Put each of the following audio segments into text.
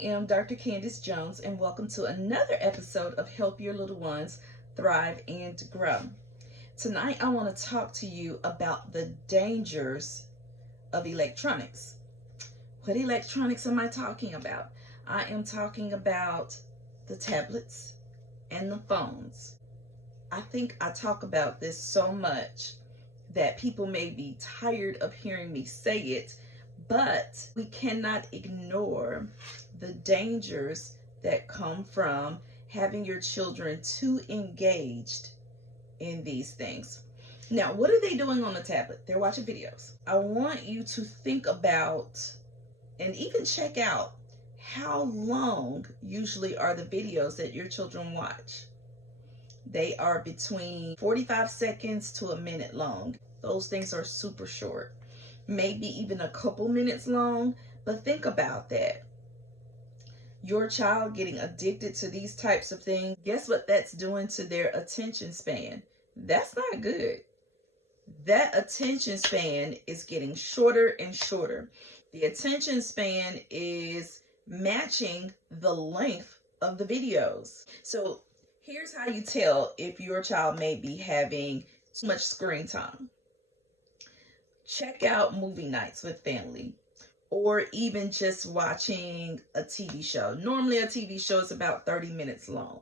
am Dr. Candace Jones, and welcome to another episode of Help Your Little Ones Thrive and Grow. Tonight, I want to talk to you about the dangers of electronics. What electronics am I talking about? I am talking about the tablets and the phones. I think I talk about this so much that people may be tired of hearing me say it, but we cannot ignore the dangers that come from having your children too engaged in these things. Now, what are they doing on the tablet? They're watching videos. I want you to think about and even check out how long usually are the videos that your children watch. They are between 45 seconds to a minute long. Those things are super short. Maybe even a couple minutes long, but think about that. Your child getting addicted to these types of things, guess what that's doing to their attention span? That's not good. That attention span is getting shorter and shorter. The attention span is matching the length of the videos. So here's how you tell if your child may be having too much screen time. Check out movie nights with family, or even just watching a TV show. Normally a TV show is about 30 minutes long.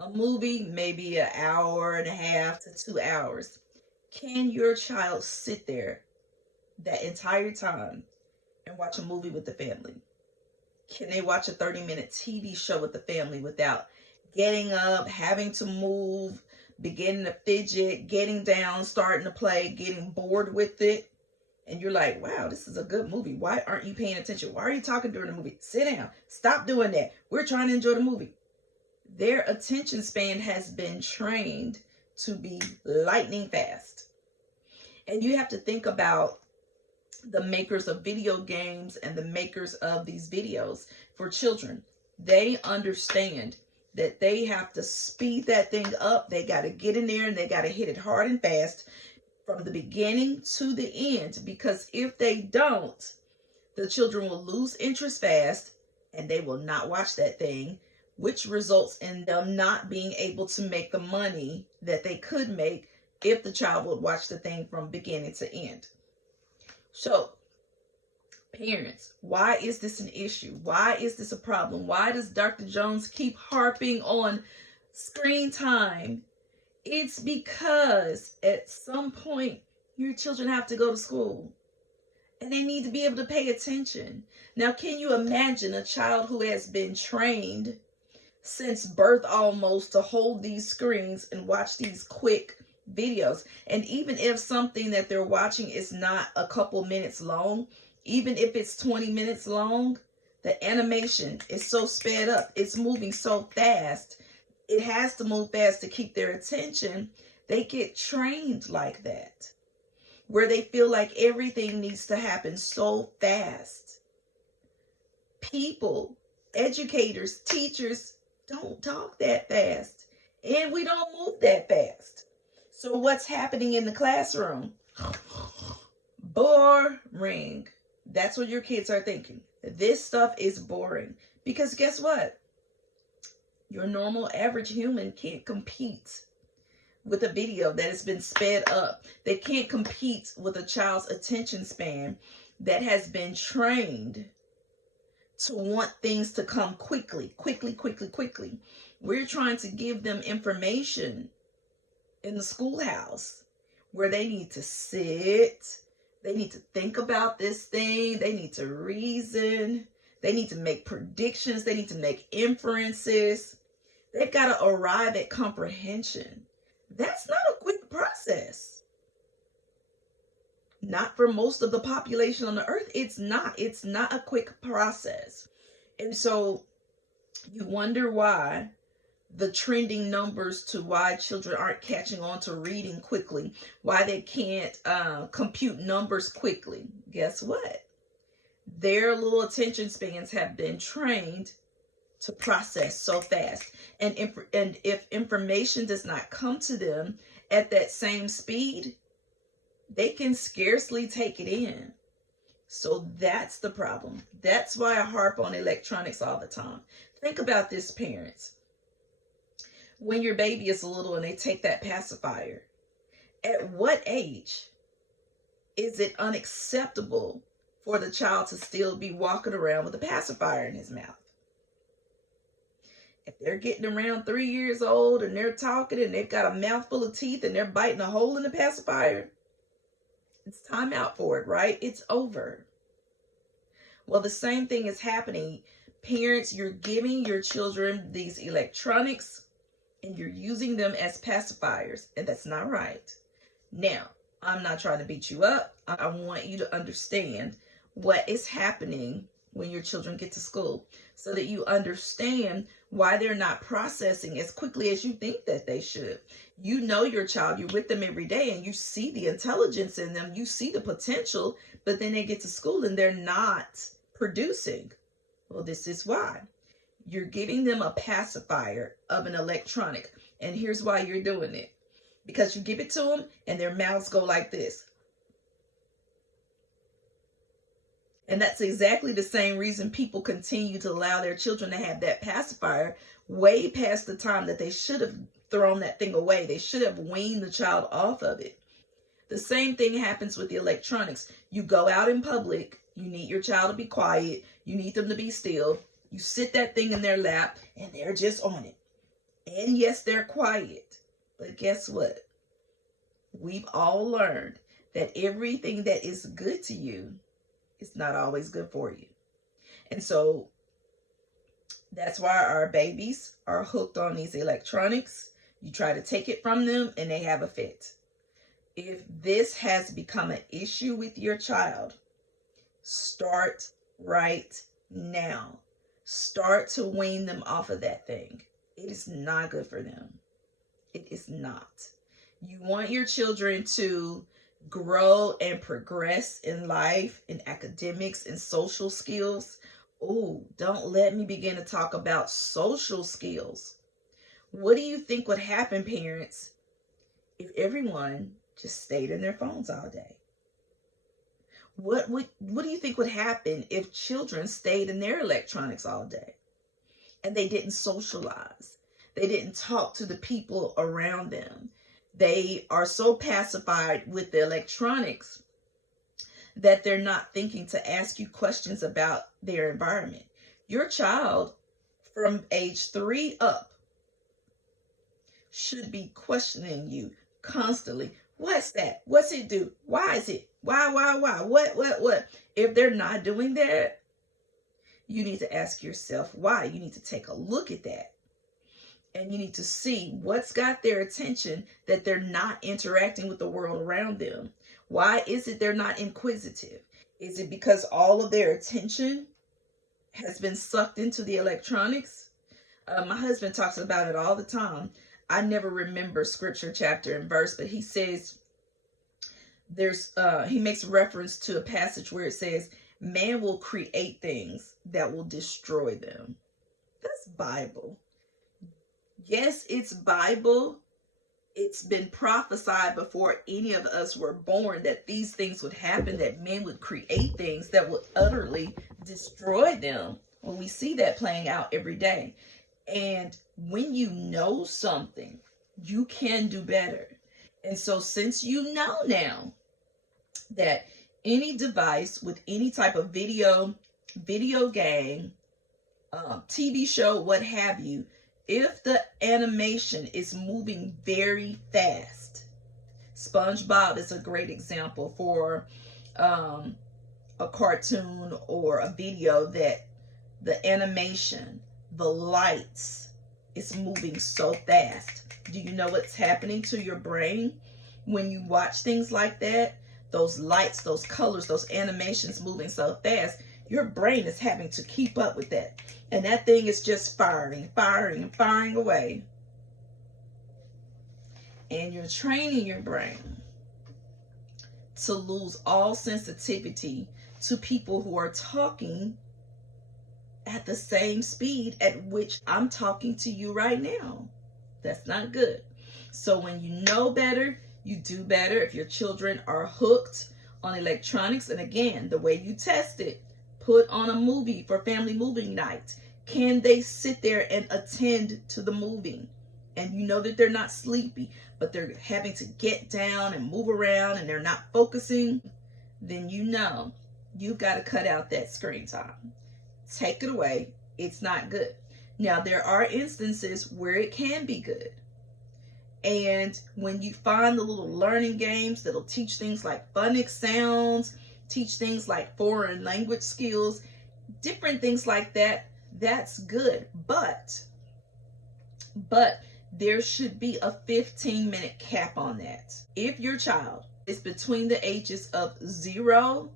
A movie, maybe an hour and a half to 2 hours. Can your child sit there that entire time and watch a movie with the family? Can they watch a 30-minute TV show with the family without getting up, having to move, beginning to fidget, getting down, starting to play, getting bored with it? And you're like, wow, this is a good movie. Why aren't you paying attention? Why are you talking during the movie? Sit down. Stop doing that. We're trying to enjoy the movie. Their attention span has been trained to be lightning fast. And you have to think about the makers of video games and the makers of these videos for children. They understand that they have to speed that thing up. They got to get in there and they got to hit it hard and fast from the beginning to the end, because if they don't, the children will lose interest fast and they will not watch that thing, which results in them not being able to make the money that they could make if the child would watch the thing from beginning to end. So, parents, why is this an issue? Why is this a problem? Why does Dr. Jones keep harping on screen time? It's because at some point your children have to go to school and they need to be able to pay attention. Now, can you imagine a child who has been trained since birth almost to hold these screens and watch these quick videos? And even if something that they're watching is not a couple minutes long, even if it's 20 minutes long, the animation is so sped up. It's moving so fast. It has to move fast to keep their attention. They get trained like that, where they feel like everything needs to happen so fast. People, educators, teachers don't talk that fast, and we don't move that fast. So what's happening in the classroom? Boring. That's what your kids are thinking. This stuff is boring. Because guess what? Your normal average human can't compete with a video that has been sped up. They can't compete with a child's attention span that has been trained to want things to come quickly. We're trying to give them information in the schoolhouse where they need to sit, they need to think about this thing, they need to reason, they need to make predictions, they need to make inferences. They've got to arrive at comprehension. That's not a quick process. Not for most of the population on the earth. It's not a quick process. And so you wonder why the trending numbers to why children aren't catching on to reading quickly, why they can't compute numbers quickly. Guess what? Their little attention spans have been trained to process so fast. And if information does not come to them at that same speed, they can scarcely take it in. So that's the problem. That's why I harp on electronics all the time. Think about this, parents. When your baby is little and they take that pacifier, at what age is it unacceptable for the child to still be walking around with a pacifier in his mouth? If they're getting around 3 years old and they're talking and they've got a mouthful of teeth and they're biting a hole in the pacifier, it's time out for it, right? It's over. Well, the same thing is happening. Parents, you're giving your children these electronics and you're using them as pacifiers, and that's not right. Now, I'm not trying to beat you up. I want you to understand what is happening when your children get to school so that you understand why they're not processing as quickly as you think that they should. You know your child, you're with them every day, and you see the intelligence in them, you see the potential, but then they get to school and they're not producing. Well, this is why. You're giving them a pacifier of an electronic. And here's why you're doing it. Because you give it to them and their mouths go like this. And that's exactly the same reason people continue to allow their children to have that pacifier way past the time that they should have thrown that thing away. They should have weaned the child off of it. The same thing happens with the electronics. You go out in public, you need your child to be quiet, you need them to be still. You sit that thing in their lap and they're just on it. And yes, they're quiet. But guess what? We've all learned that everything that is good to you is not always good for you. And so that's why our babies are hooked on these electronics. You try to take it from them and they have a fit. If this has become an issue with your child, start right now. Start to wean them off of that thing. It is not good for them. It is not. You want your children to grow and progress in life, in academics, and social skills. Oh, don't let me begin to talk about social skills. What do you think would happen, parents, if everyone just stayed in their phones all day? What do you think would happen if children stayed in their electronics all day and they didn't socialize? They didn't talk to the people around them. They are so pacified with the electronics that they're not thinking to ask you questions about their environment. Your child from age 3 up should be questioning you constantly. What's that? What's it do? Why is it? Why? What? If they're not doing that, you need to ask yourself why. You need to take a look at that. And you need to see what's got their attention that they're not interacting with the world around them. Why is it they're not inquisitive? Is it because all of their attention has been sucked into the electronics? My husband talks about it all the time. I never remember scripture, chapter, and verse, but he says he makes reference to a passage where it says, man will create things that will destroy them. That's Bible. Yes, it's Bible. It's been prophesied before any of us were born that these things would happen, that men would create things that would utterly destroy them. When we see that playing out every day. And when you know something, you can do better. And so since you know now that any device with any type of video game, TV show, what have you, if the animation is moving very fast, SpongeBob is a great example for a cartoon or a video that the animation, the lights is moving so fast. Do you know what's happening to your brain when you watch things like that? Those lights, those colors, those animations moving so fast, your brain is having to keep up with that. And that thing is just firing away. And you're training your brain to lose all sensitivity to people who are talking at the same speed at which I'm talking to you right now. That's not good. So when you know better, you do better. If your children are hooked on electronics. And again, the way you test it, put on a movie for family movie night. Can they sit there and attend to the movie? And you know that they're not sleepy, but they're having to get down and move around and they're not focusing, then you know you've got to cut out that screen time. Take it away. It's not good. Now, there are instances where it can be good. And when you find the little learning games that'll teach things like phonics sounds, teach things like foreign language skills, different things like that, that's good. But there should be a 15-minute cap on that. If your child is between the ages of 0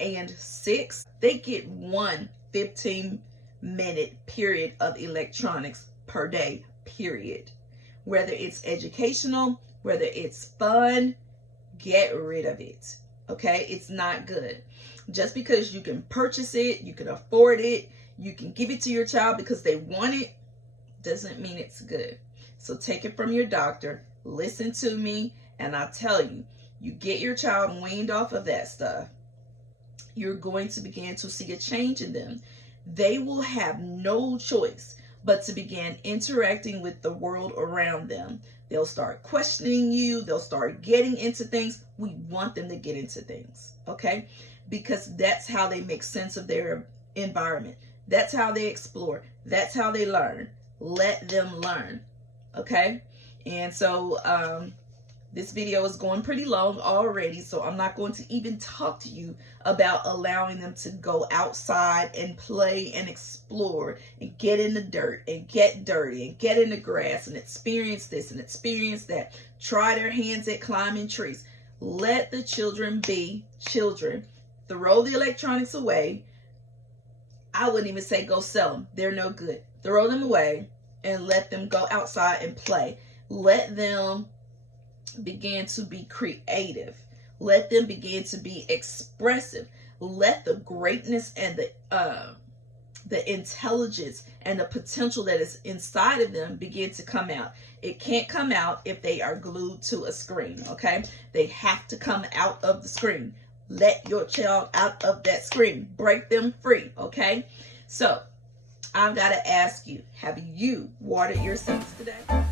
and 6, they get one 15-minute period of electronics per day, period. Whether it's educational, whether it's fun, get rid of it. Okay? It's not good. Just because you can purchase it, you can afford it, you can give it to your child because they want it, doesn't mean it's good. So take it from your doctor, listen to me, and I'll tell you, you get your child weaned off of that stuff, you're going to begin to see a change in them. They will have no choice but to begin interacting with the world around them. They'll start questioning you. They'll start getting into things. We want them to get into things, okay? Because that's how they make sense of their environment. That's how they explore. That's how they learn. Let them learn, okay? And so this video is going pretty long already, so I'm not going to even talk to you about allowing them to go outside and play and explore and get in the dirt and get dirty and get in the grass and experience this and experience that. Try their hands at climbing trees. Let the children be children. Throw the electronics away. I wouldn't even say go sell them. They're no good. Throw them away and let them go outside and play. Let them begin to be creative. Let them begin to be expressive. Let the greatness and the intelligence and the potential that is inside of them begin to come out. It can't come out if they are glued to a screen, okay? They have to come out of the screen. Let your child out of that screen. Break them free, okay? So I've got to ask you, have you watered your seeds today?